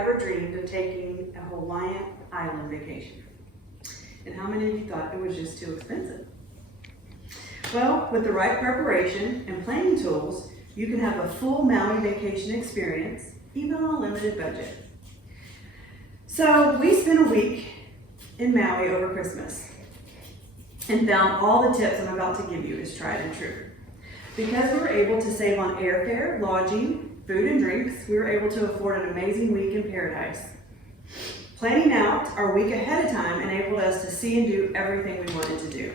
ever dreamed of taking a Hawaiian island vacation? And how many of you thought it was just too expensive? Well, with the right preparation and planning tools, you can have a full Maui vacation experience, even on a limited budget. So we spent a week in Maui over Christmas and found all the tips I'm about to give you is tried and true. Because we were able to save on airfare, lodging, food and drinks, we were able to afford an amazing week in paradise. Planning out our week ahead of time enabled us to see and do everything we wanted to do.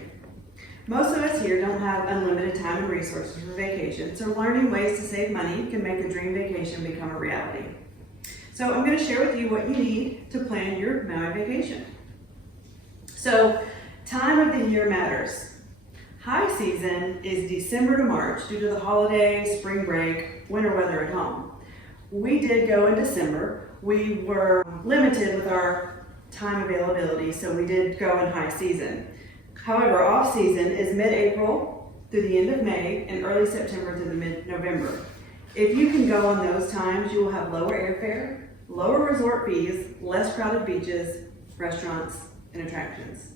Most of us here don't have unlimited time and resources for vacation, so learning ways to save money can make a dream vacation become a reality. So I'm going to share with you what you need to plan your Maui vacation. So, time of the year matters. High season is December to March due to the holidays, spring break, winter weather at home. We did go in December. We were limited with our time availability, so we did go in high season. However, off season is mid-April through the end of May and early September through the mid-November. If you can go on those times, you will have lower airfare, lower resort fees, less crowded beaches, restaurants, and attractions.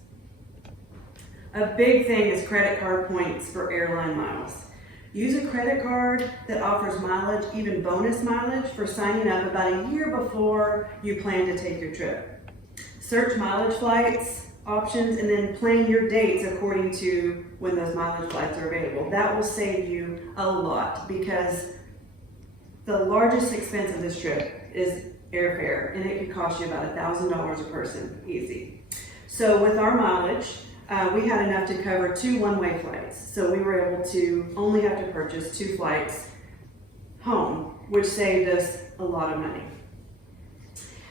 A big thing is credit card points for airline miles. Use a credit card that offers mileage, even bonus mileage, for signing up about a year before you plan to take your trip. Search mileage flights options and then plan your dates according to when those mileage flights are available. That will save you a lot because the largest expense of this trip is airfare, and it could cost you about $1,000 a person, easy. So with our mileage, we had enough to cover 2 one-way flights. So we were able to only have to purchase 2 flights home, which saved us a lot of money.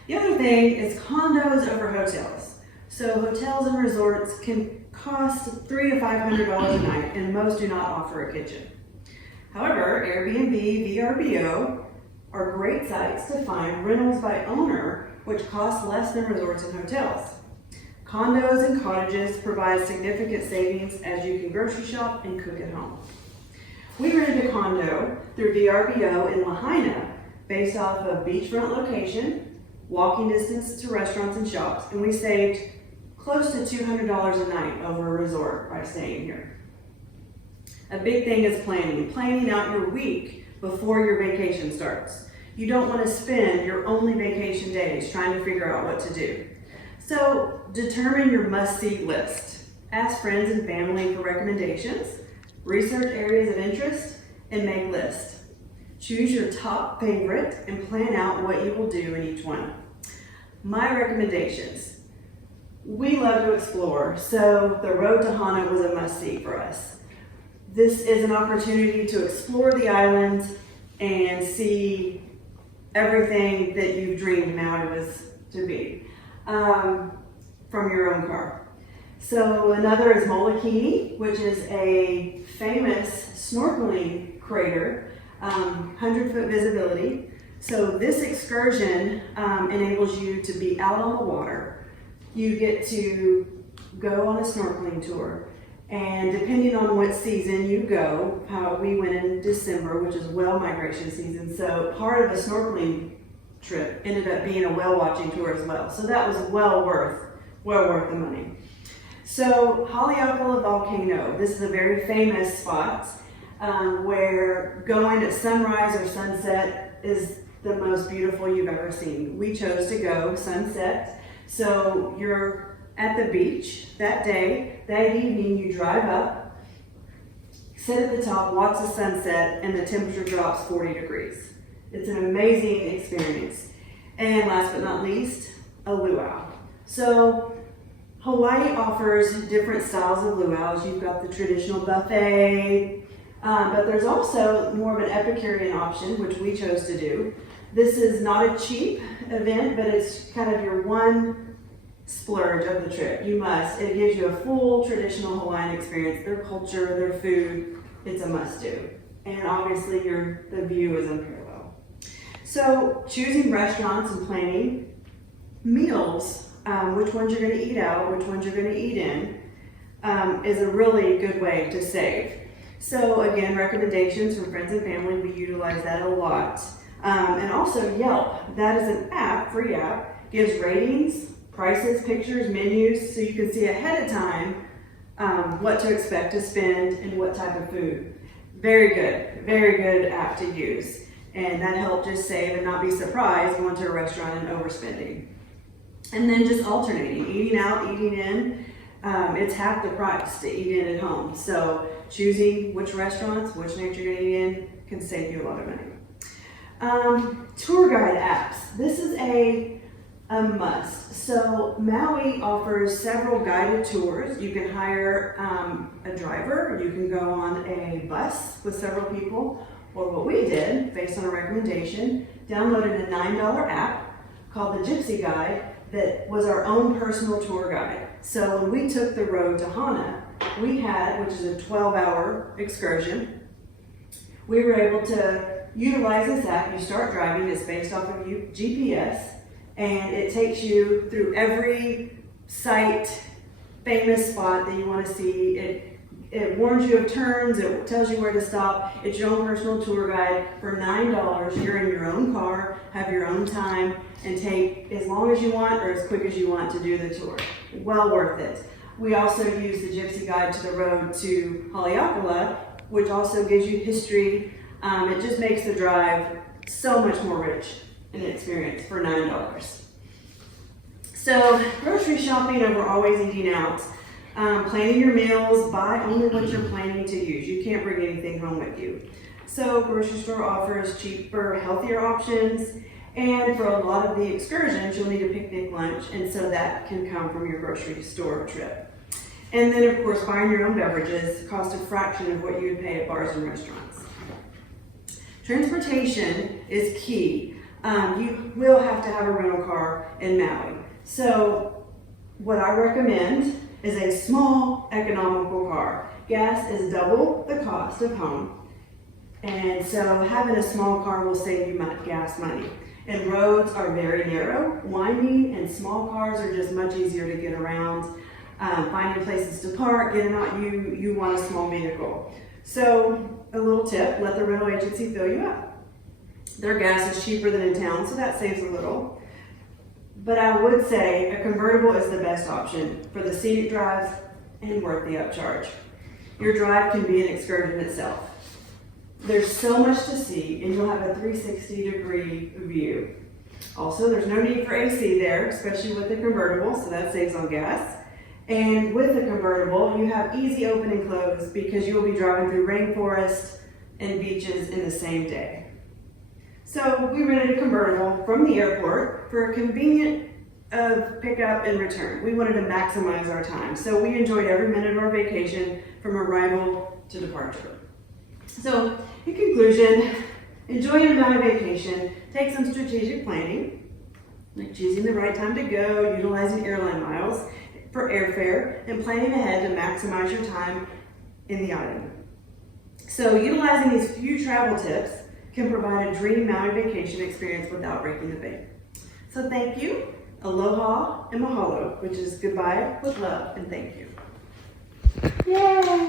The other thing is condos over hotels. So hotels and resorts can cost $300 to $500 a night, and most do not offer a kitchen. However, Airbnb, VRBO are great sites to find rentals by owner, which cost less than resorts and hotels. Condos and cottages provide significant savings as you can grocery shop and cook at home. We rented a condo through VRBO in Lahaina based off of beachfront location, walking distance to restaurants and shops, and we saved close to $200 a night over a resort by staying here. A big thing is planning out your week before your vacation starts. You don't want to spend your only vacation days trying to figure out what to do. So determine your must-see list. Ask friends and family for recommendations, research areas of interest, and make lists. Choose your top favorite and plan out what you will do in each one. My recommendations. We love to explore, so the road to Hana was a must-see for us. This is an opportunity to explore the island and see everything that you dreamed Maui was to be from your own car. So another is Molokini, which is a famous snorkeling crater, 100-foot visibility. So this excursion enables you to be out on the water. You get to go on a snorkeling tour. And depending on what season you go, we went in December, which is whale migration season. So part of a snorkeling trip ended up being a whale watching tour as well. So that was well worth the money. So Haleakala Volcano, this is a very famous spot where going at sunrise or sunset is the most beautiful you've ever seen. We chose to go sunset. So you're at the beach that day. That evening you drive up, sit at the top, watch the sunset, and the temperature drops 40 degrees. It's an amazing experience. And last but not least, a luau. So Hawaii offers different styles of luau's. You've got the traditional buffet, but there's also more of an Epicurean option, which we chose to do. This is not a cheap event, but it's kind of your one splurge of the trip. You must. It gives you a full traditional Hawaiian experience. Their culture, their food, it's a must-do. And obviously the view is unparalleled. So choosing restaurants and planning meals, which ones you're going to eat out, which ones you're going to eat in, is a really good way to save. So again, recommendations from friends and family, we utilize that a lot. And also Yelp, that is an app, free app, gives ratings, prices, pictures, menus, so you can see ahead of time what to expect to spend and what type of food. Very good app to use. And that helped just save and not be surprised going to a restaurant and overspending. And then just alternating, eating out, eating in. It's half the price to eat in at home. So choosing which restaurants, which night you're gonna eat in can save you a lot of money. Tour guide apps. This is a must. So Maui offers several guided tours. You can hire a driver, you can go on a bus with several people, or what we did, based on a recommendation, downloaded a $9 app called the Gypsy Guide that was our own personal tour guide. So when we took the road to Hana, we had, which is a 12-hour excursion, we were able to utilize this app. You start driving, it's based off of GPS, and it takes you through every site, famous spot that you want to see. It warns you of turns, it tells you where to stop. It's your own personal tour guide for $9. You're in your own car, have your own time, and take as long as you want or as quick as you want to do the tour. Well worth it. We also use the Gypsy Guide to the road to Haleakala, which also gives you history. It just makes the drive so much more rich in experience for $9. So grocery shopping over always eating out. Planning your meals, buy only what you're planning to use. You can't bring anything home with you. So grocery store offers cheaper, healthier options. And for a lot of the excursions, you'll need a picnic lunch, and so that can come from your grocery store trip. And then, of course, buying your own beverages cost a fraction of what you would pay at bars and restaurants. Transportation is key. You will have to have a rental car in Maui. So what I recommend is a small, economical car. Gas is double the cost of home, and so having a small car will save you gas money. And roads are very narrow, winding, and small cars are just much easier to get around. Finding places to park, getting out, you want a small vehicle. So a little tip, let the rental agency fill you up. Their gas is cheaper than in town, so that saves a little. But I would say a convertible is the best option for the scenic drives and worth the upcharge. Your drive can be an excursion itself. There's so much to see, and you'll have a 360-degree view. Also, there's no need for AC there, especially with the convertible, so that saves on gas. And with the convertible, you have easy open and close because you'll be driving through rainforests and beaches in the same day. So we rented a convertible from the airport for a convenient pickup and return. We wanted to maximize our time, so we enjoyed every minute of our vacation from arrival to departure. So in conclusion, enjoy your Maui vacation. Take some strategic planning, like choosing the right time to go, utilizing airline miles for airfare, and planning ahead to maximize your time in the island. So utilizing these few travel tips can provide a dream Maui vacation experience without breaking the bank. So thank you, aloha and mahalo, which is goodbye with love and thank you. Yay!